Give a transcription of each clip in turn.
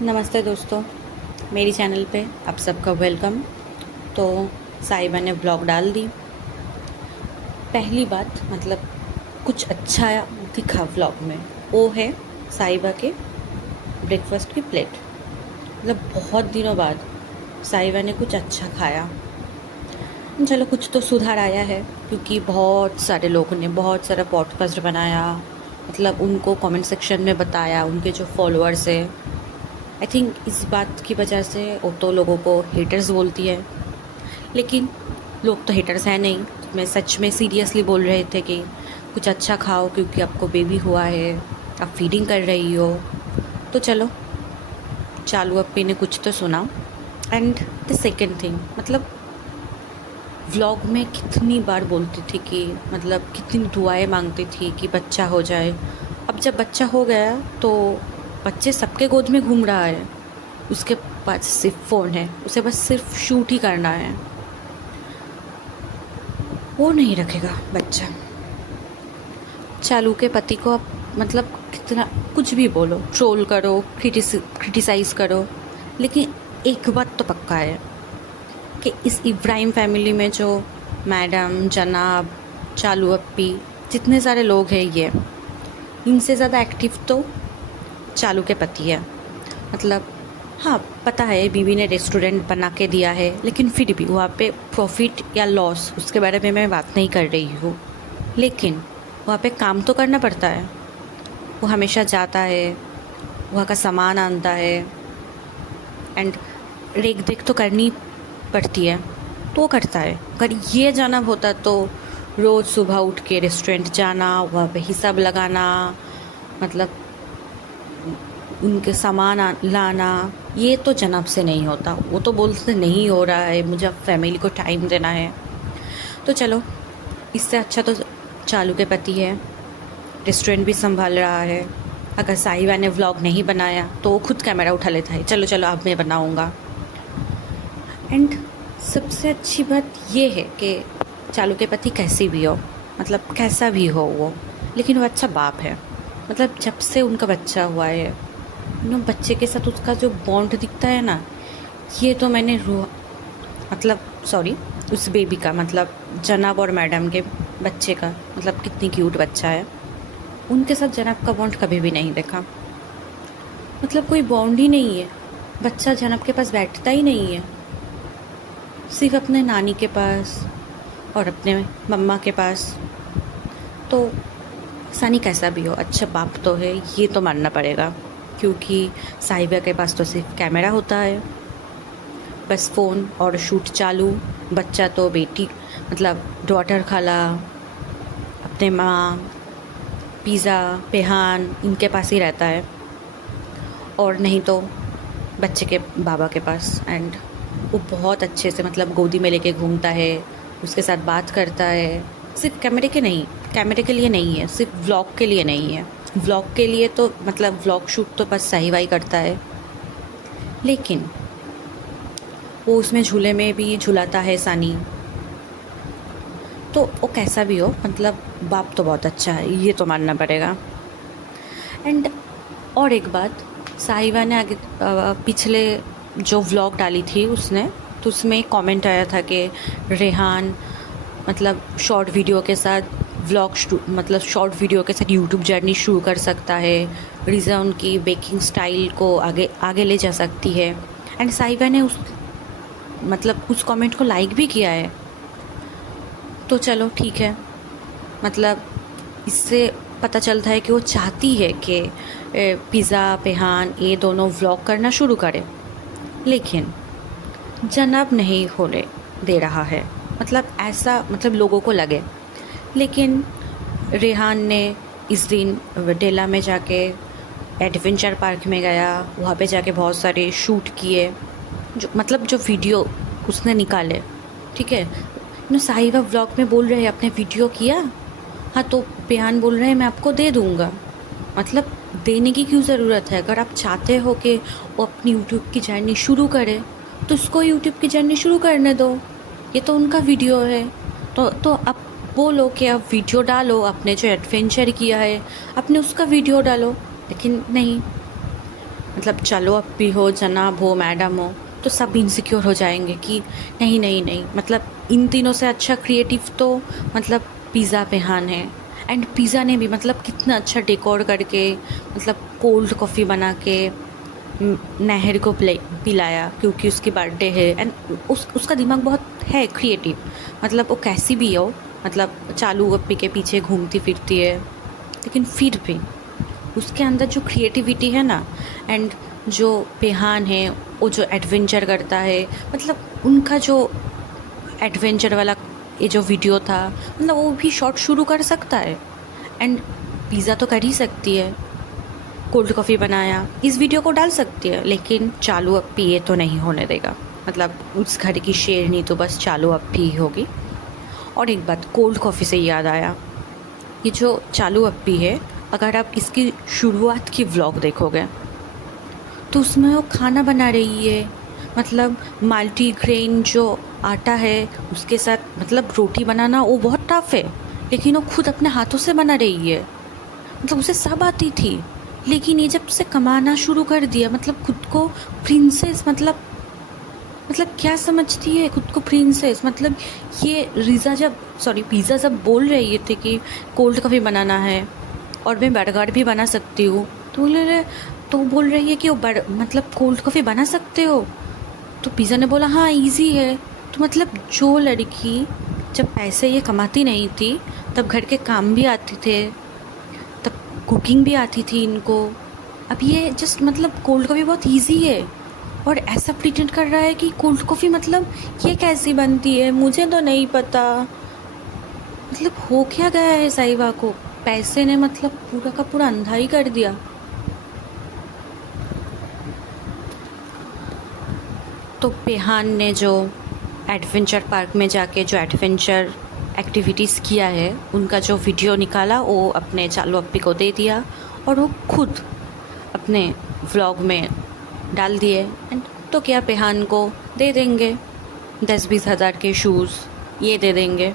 नमस्ते दोस्तों, मेरी चैनल पे आप सबका वेलकम। तो साहिबा ने ब्लॉग डाल दी। पहली बात मतलब कुछ अच्छा दिखा व्लॉग में, वो है साहिबा के ब्रेकफास्ट की प्लेट। मतलब बहुत दिनों बाद साहिबा ने कुछ अच्छा खाया। चलो कुछ तो सुधार आया है, क्योंकि बहुत सारे लोगों ने बहुत सारा पॉडकास्ट बनाया, मतलब उनको कमेंट सेक्शन में बताया, उनके जो फॉलोअर्स है। आई थिंक इस बात की वजह से वो तो लोगों को हेटर्स बोलती है, लेकिन लोग तो हेटर्स हैं नहीं। मैं सच में सीरियसली बोल रहे थे कि कुछ अच्छा खाओ, क्योंकि आपको बेबी हुआ है, आप फीडिंग कर रही हो। तो चलो, चालू अप्पी ने कुछ तो सुना। एंड द सेकेंड थिंग, मतलब व्लॉग में कितनी बार बोलती थी कि मतलब कितनी दुआएं मांगती थी कि बच्चा हो जाए। अब जब बच्चा हो गया तो बच्चे सबके गोद में घूम रहा है, उसके पास सिर्फ फ़ोन है, उसे बस सिर्फ शूट ही करना है। वो नहीं रखेगा बच्चा। चालू के पति को अब मतलब कितना कुछ भी बोलो, ट्रोल करो, क्रिटिसाइज़ करो, लेकिन एक बात तो पक्का है कि इस इब्राहिम फैमिली में जो मैडम, जनाब, चालू अप्पी, जितने सारे लोग हैं, ये इनसे ज़्यादा एक्टिव तो चालू के पति है। मतलब हाँ, पता है बीवी ने रेस्टोरेंट बना के दिया है, लेकिन फिर भी वहाँ पे प्रॉफिट या लॉस उसके बारे में मैं बात नहीं कर रही हूँ। लेकिन वहाँ पे काम तो करना पड़ता है। वो हमेशा जाता है, वहाँ का सामान आनता है, एंड रेख देख तो करनी पड़ती है, तो वो करता है। अगर ये जाना होता तो रोज़ सुबह उठ के रेस्टोरेंट जाना, वहाँ पे हिसाब लगाना, मतलब उनके सामान लाना, ये तो जनाब से नहीं होता। वो तो बोलते नहीं हो रहा है, मुझे फैमिली को टाइम देना है। तो चलो, इससे अच्छा तो चालू के पति है, रेस्टोरेंट भी संभाल रहा है। अगर साहिबा ने व्लॉग नहीं बनाया तो वो खुद कैमरा उठा लेता है, चलो चलो अब मैं बनाऊँगा। एंड सबसे अच्छी बात ये है कि चालू के पति कैसी भी हो, मतलब कैसा भी हो वो, लेकिन वो अच्छा बाप है। मतलब जब से उनका बच्चा हुआ है, बच्चे के साथ उसका जो बॉन्ड दिखता है ना, ये तो मैंने मतलब सॉरी, उस बेबी का, मतलब जनाब और मैडम के बच्चे का, मतलब कितनी क्यूट बच्चा है, उनके साथ जनाब का बॉन्ड कभी भी नहीं देखा। मतलब कोई बॉन्ड ही नहीं है, बच्चा जनाब के पास बैठता ही नहीं है, सिर्फ अपने नानी के पास और अपने मम्मा के पास। तो सनी कैसा भी हो, अच्छा बाप तो है, ये तो मानना पड़ेगा, क्योंकि साहिबा के पास तो सिर्फ कैमरा होता है, बस फ़ोन और शूट चालू। बच्चा तो बेटी, मतलब डॉटर खाला, अपने माँ, पिज़्ज़ा, पेहान, इनके पास ही रहता है, और नहीं तो बच्चे के बाबा के पास। एंड वो बहुत अच्छे से मतलब गोदी में लेके घूमता है, उसके साथ बात करता है। सिर्फ कैमरे के लिए नहीं है, सिर्फ व्लॉग के लिए नहीं है। व्लॉग के लिए तो मतलब व्लॉग शूट तो बस साहिबा ही करता है, लेकिन वो उसमें झूले में भी झुलाता है सानी। तो वो कैसा भी हो, मतलब बाप तो बहुत अच्छा है, ये तो मानना पड़ेगा। एंड और एक बात, साहिबा ने आगे पिछले जो व्लॉग डाली थी उसने, तो उसमें कमेंट आया था कि रेहान मतलब शॉर्ट वीडियो के साथ मतलब शॉर्ट वीडियो के साथ यूट्यूब जर्नी शुरू कर सकता है, रीज़ा उनकी बेकिंग स्टाइल को आगे आगे ले जा सकती है। एंड साहिबा ने उस कमेंट को लाइक भी किया है। तो चलो ठीक है, मतलब इससे पता चलता है कि वो चाहती है कि पिज़्ज़ा, पेहान ये दोनों व्लॉग करना शुरू करें, लेकिन जनाब नहीं होने दे रहा है। मतलब ऐसा, मतलब लोगों को लगे। लेकिन रेहान ने इस दिन डेला में जाके एडवेंचर पार्क में गया, वहाँ पे जाके बहुत सारे शूट किए, जो वीडियो उसने निकाले, ठीक है। साहिबा व्लॉग में बोल रहे हैं अपने वीडियो किया, हाँ तो पेहान बोल रहे हैं मैं आपको दे दूँगा। मतलब देने की क्यों ज़रूरत है? अगर आप चाहते हो कि वो अपनी यूट्यूब की जर्नी शुरू करे, तो उसको यूट्यूब की जर्नी शुरू करने दो। ये तो उनका वीडियो है, तो आप बोलो कि आप वीडियो डालो, आपने जो एडवेंचर किया है आपने उसका वीडियो डालो। लेकिन नहीं, मतलब चलो अप्पी हो, जनाब हो, मैडम हो, तो सब इनसिक्योर हो जाएंगे कि नहीं नहीं नहीं, मतलब इन तीनों से अच्छा क्रिएटिव तो मतलब पिज़्ज़ा पेहान है। एंड पिज़्ज़ा ने भी मतलब कितना अच्छा डेकोर करके, मतलब कोल्ड कॉफ़ी बना के नहर को पिलाया क्योंकि उसकी बर्थडे है। एंड उसका दिमाग बहुत है क्रिएटिव, मतलब वो कैसी भी हो, मतलब चालू अप्पी के पीछे घूमती फिरती है, लेकिन फिर भी उसके अंदर जो क्रिएटिविटी है ना, एंड जो पेहान है वो जो एडवेंचर करता है, मतलब उनका जो एडवेंचर वाला ये जो वीडियो था, मतलब वो भी शॉर्ट शुरू कर सकता है। एंड पिज़्ज़ा तो कर ही सकती है, कोल्ड कॉफ़ी बनाया, इस वीडियो को डाल सकती है, लेकिन चालू अप्पी ये तो नहीं होने देगा। मतलब उस घर की शेरनी तो बस चालू अप्पी ही होगी। और एक बात कोल्ड कॉफ़ी से याद आया, ये जो चालू अप्पी है, अगर आप इसकी शुरुआत की व्लॉग देखोगे तो उसमें वो खाना बना रही है, मतलब मल्टीग्रेन जो आटा है उसके साथ मतलब रोटी बनाना वो बहुत टफ है, लेकिन वो खुद अपने हाथों से बना रही है। मतलब उसे सब आती थी, लेकिन ये जब से कमाना शुरू कर दिया, मतलब खुद को प्रिंसेस, मतलब क्या समझती है खुद को प्रिंसेस। मतलब ये पिज़्ज़ा जब बोल रही थी कि कोल्ड कॉफ़ी बनाना है और मैं बर्गर भी बना सकती हूँ, तो बोल रही है कि वो मतलब कोल्ड कॉफ़ी बना सकते हो। तो पिज़्ज़ा ने बोला हाँ इजी है। तो मतलब जो लड़की जब पैसे ये कमाती नहीं थी, तब घर के काम भी आते थे, तब कुकिंग भी आती थी इनको, अब ये जस्ट मतलब कोल्ड कॉफ़ी बहुत इजी है, और ऐसा प्रिटेंड कर रहा है कि कोल्ड कॉफ़ी मतलब ये कैसी बनती है, मुझे तो नहीं पता। मतलब हो क्या गया है साहिबा को, पैसे ने मतलब पूरा का पूरा अंधा ही कर दिया। तो पेहान ने जो एडवेंचर पार्क में जाके जो एडवेंचर एक्टिविटीज़ किया है, उनका जो वीडियो निकाला वो अपने चालू अप्पी को दे दिया, और वो खुद अपने व्लॉग में डाल दिए। एंड तो क्या पेहान को दे देंगे 10-20 हज़ार के शूज़, ये दे देंगे,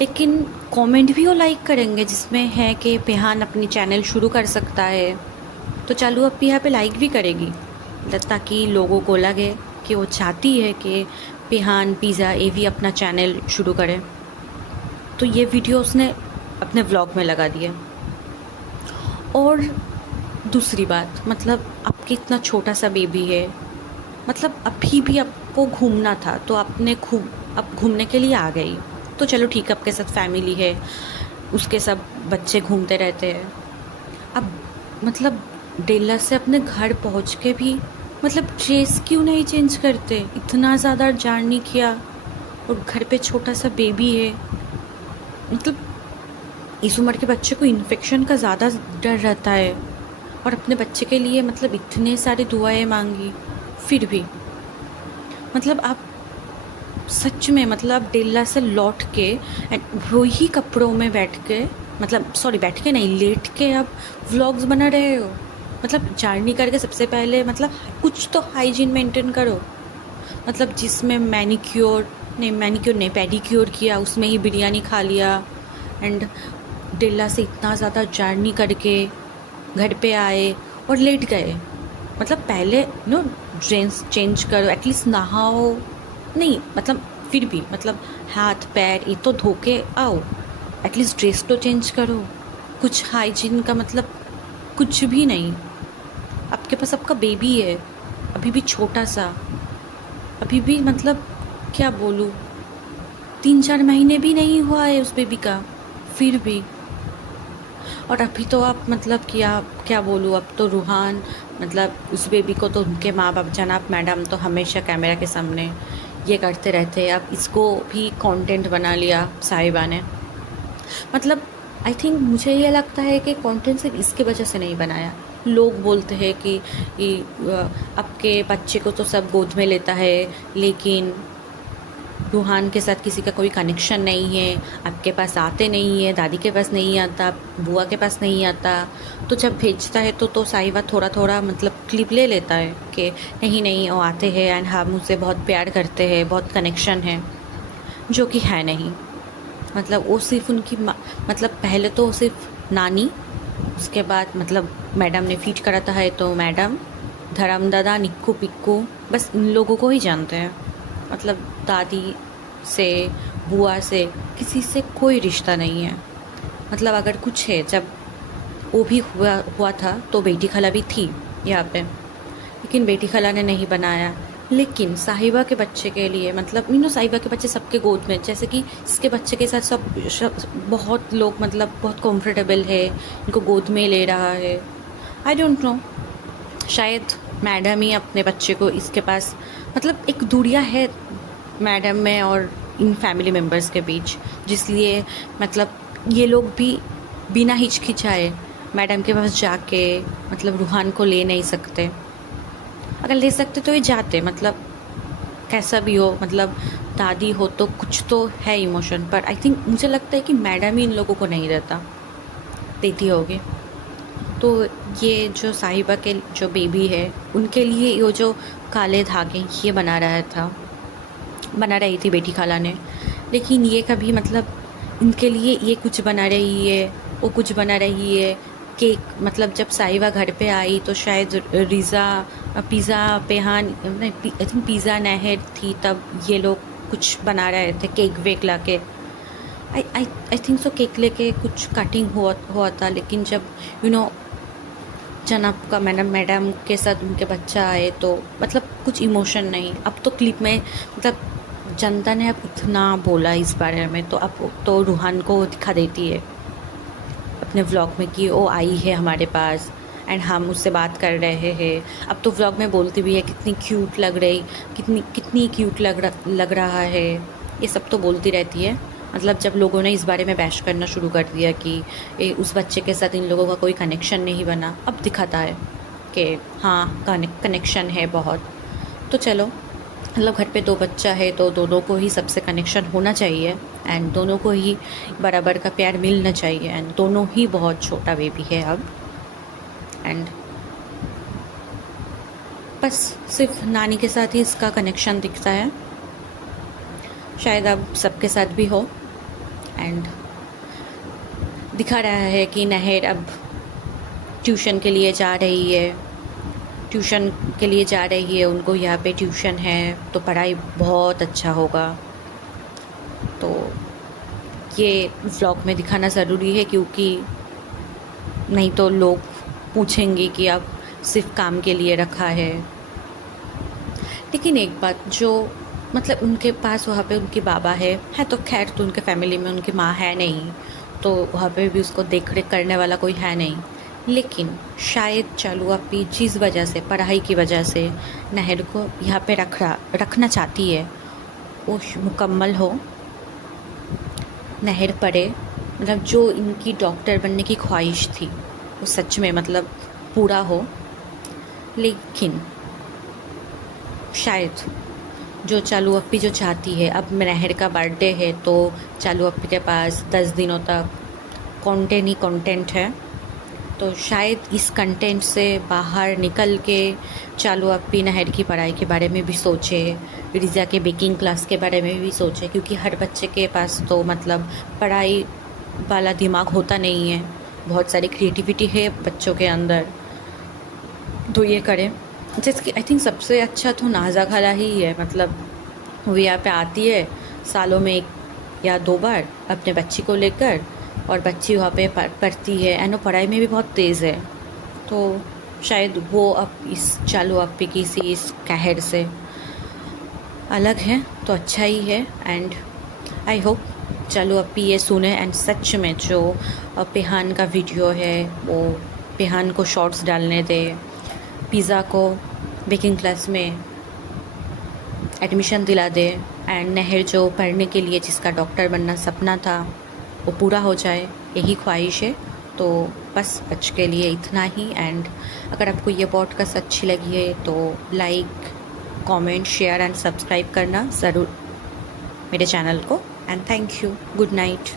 लेकिन कमेंट भी वो लाइक करेंगे जिसमें है कि पेहान अपनी चैनल शुरू कर सकता है। तो चालू अप्पी यहाँ पे लाइक भी करेगी, ताकि लोगों को लगे कि वो चाहती है कि पेहान पिज़्ज़ा ये भी अपना चैनल शुरू करे। तो ये वीडियो उसने अपने व्लॉग में लगा दिए। और दूसरी बात, मतलब आपके इतना छोटा सा बेबी है, मतलब अभी भी आपको घूमना था तो आपने अब घूमने के लिए आ गई, तो चलो ठीक है, आपके साथ फैमिली है, उसके सब बच्चे घूमते रहते हैं। अब मतलब डेला से अपने घर पहुंच के भी मतलब ड्रेस क्यों नहीं चेंज करते, इतना ज़्यादा जर्नी किया और घर पे छोटा सा बेबी है। मतलब इस उम्र के बच्चे को इन्फेक्शन का ज़्यादा डर रहता है, और अपने बच्चे के लिए मतलब इतने सारे दुआएं मांगी, फिर भी मतलब आप सच में मतलब डेला से लौट के वही कपड़ों में बैठ के, मतलब सॉरी बैठ के नहीं, लेट के आप व्लॉग्स बना रहे हो। मतलब जर्नी करके सबसे पहले मतलब कुछ तो हाइजीन मेंटेन करो, मतलब जिसमें मैनिक्योर नहीं पेडिक्योर किया, उसमें ही बिरयानी खा लिया, एंड डेला से इतना ज़्यादा जर्नी करके घर पे आए और लेट गए। मतलब पहले ड्रेस चेंज करो, एटलीस्ट नहाओ, नहीं मतलब फिर भी मतलब हाथ पैर ये तो धो के आओ, एटलीस्ट ड्रेस तो चेंज करो, कुछ हाइजीन का मतलब कुछ भी नहीं। आपके पास आपका बेबी है, अभी भी छोटा सा, अभी भी मतलब क्या बोलूँ, 3-4 महीने भी नहीं हुआ है उस बेबी का, फिर भी। और अभी तो आप मतलब क्या बोलूँ, अब तो रूहान मतलब उस बेबी को तो उनके माँ बाप जनाब मैडम तो हमेशा कैमरा के सामने ये करते रहते हैं, अब इसको भी कंटेंट बना लिया साहिबा ने। मतलब आई थिंक मुझे ये लगता है कि कंटेंट सिर्फ इसके वजह से नहीं बनाया। लोग बोलते हैं कि आपके बच्चे को तो सब गोद में लेता है, लेकिन रूहान के साथ किसी का कोई कनेक्शन नहीं है, आपके पास आते नहीं है, दादी के पास नहीं आता, बुआ के पास नहीं आता, तो जब भेजता है तो साहिबा थोड़ा थोड़ा मतलब क्लिप ले लेता है कि नहीं नहीं वो आते हैं एंड हम मुझसे बहुत प्यार करते हैं, बहुत कनेक्शन है, जो कि है नहीं। मतलब वो सिर्फ उनकी मतलब पहले तो सिर्फ नानी उसके बाद मतलब मैडम ने फीड कराता है तो मैडम, धर्म दादा, निक्कू पिक्कू, बस इन लोगों को ही जानते हैं। मतलब दादी से, बुआ से, किसी से कोई रिश्ता नहीं है। मतलब अगर कुछ है, जब वो भी हुआ था तो बेटी खाला भी थी यहाँ पे, लेकिन बेटी खाला ने नहीं बनाया। लेकिन साहिबा के बच्चे के लिए, मतलब साहिबा के बच्चे सबके गोद में, जैसे कि इसके बच्चे के साथ सब बहुत लोग मतलब बहुत कंफर्टेबल है, इनको गोद में ले रहा है। आई डोंट नो, शायद मैडम ही अपने बच्चे को इसके पास, मतलब एक दूरियां है मैडम में और इन फैमिली मेम्बर्स के बीच, जिसलिए मतलब ये लोग भी बिना हिचकिचाए मैडम के पास जाके मतलब रूहान को ले नहीं सकते। अगर ले सकते तो ये जाते, मतलब कैसा भी हो, मतलब दादी हो तो कुछ तो है इमोशन, पर आई थिंक मुझे लगता है कि मैडम ही इन लोगों को नहीं देती होगी। तो ये जो साहिबा के जो बेबी है, उनके लिए ये जो काले धागे ये बना रही थी बेटी खाला ने। लेकिन ये कभी मतलब इनके लिए ये कुछ बना रही है, वो कुछ बना रही है। केक, मतलब जब साहिबा घर पे आई तो शायद पिज़्ज़ा पेहान नहीं, आई थिंक पिज़्ज़ा नहर थी, तब ये लोग कुछ बना रहे थे, केक वेक ला के। आई थिंक सो केक लेके कुछ कटिंग हुआ था। लेकिन जब जनाब का मैडम के साथ उनके बच्चा आए तो मतलब कुछ इमोशन नहीं। अब तो क्लिप में मतलब जनता ने अब इतना बोला इस बारे में, तो अब तो रूहान को दिखा देती है अपने व्लॉग में कि वो आई है हमारे पास एंड हम उससे बात कर रहे हैं। अब तो व्लॉग में बोलती भी है कितनी क्यूट लग रही, कितनी क्यूट लग रहा है, ये सब तो बोलती रहती है। मतलब जब लोगों ने इस बारे में बैश करना शुरू कर दिया कि उस बच्चे के साथ इन लोगों का कोई कनेक्शन नहीं बना, अब दिखाता है कि हाँ कनेक्शन है बहुत। तो चलो, मतलब घर पे 2 बच्चा है तो दोनों को ही सबसे कनेक्शन होना चाहिए एंड दोनों को ही बराबर का प्यार मिलना चाहिए। एंड दोनों ही बहुत छोटा बेबी है अब, एंड बस सिर्फ नानी के साथ ही इसका कनेक्शन दिखता है। शायद अब सबके साथ भी हो। एंड दिखा रहा है कि नहर अब ट्यूशन के लिए जा रही है, उनको यहाँ पे ट्यूशन है तो पढ़ाई बहुत अच्छा होगा। तो ये व्लॉग में दिखाना ज़रूरी है, क्योंकि नहीं तो लोग पूछेंगे कि अब सिर्फ काम के लिए रखा है। लेकिन एक बात, जो मतलब उनके पास वहाँ पे उनकी बाबा है तो खैर, तो उनके फैमिली में उनकी माँ है नहीं, तो वहाँ पे भी उसको देख रेख करने वाला कोई है नहीं। लेकिन शायद चालू अपी जिस वजह से, पढ़ाई की वजह से नहर को यहाँ पे रखना चाहती है, वो मुकम्मल हो, नहर पढ़े, मतलब जो इनकी डॉक्टर बनने की ख्वाहिश थी वो सच में मतलब पूरा हो। लेकिन शायद जो चालू अप्पी जो चाहती है, अब नहर का बर्थडे है तो चालू अप्पी के पास 10 दिनों तक कंटेंट ही कंटेंट है, तो शायद इस कंटेंट से बाहर निकल के चालू अप्पी नहर की पढ़ाई के बारे में भी सोचे, रिज़ा के बेकिंग क्लास के बारे में भी सोचे, क्योंकि हर बच्चे के पास तो मतलब पढ़ाई वाला दिमाग होता नहीं है, बहुत सारी क्रिएटिविटी है बच्चों के अंदर, तो ये करें। जैसे कि आई थिंक सबसे अच्छा तो नाज़ा खाला ही है। मतलब वो यहाँ पे आती है सालों में 1 या 2 बार अपने बच्ची को लेकर, और बच्ची वहाँ पे पढ़ती है एंड वो पढ़ाई में भी बहुत तेज़ है। तो शायद वो अब इस चालू अप्पी की सी इस कहर से अलग है तो अच्छा ही है। एंड आई होप चालू अप्पी ये सुने एंड सच में जो पेहान का वीडियो है वो पेहान को शॉर्ट्स डालने दे, पिज़्ज़ा को बेकिंग क्लास में एडमिशन दिला दे, एंड नहर जो पढ़ने के लिए जिसका डॉक्टर बनना सपना था वो पूरा हो जाए, यही ख्वाहिश है। तो बस आज के लिए इतना ही। एंड अगर आपको ये पॉडकास्ट अच्छी लगी है तो like, comment, share and subscribe करना ज़रूर मेरे चैनल को। And thank you, good night.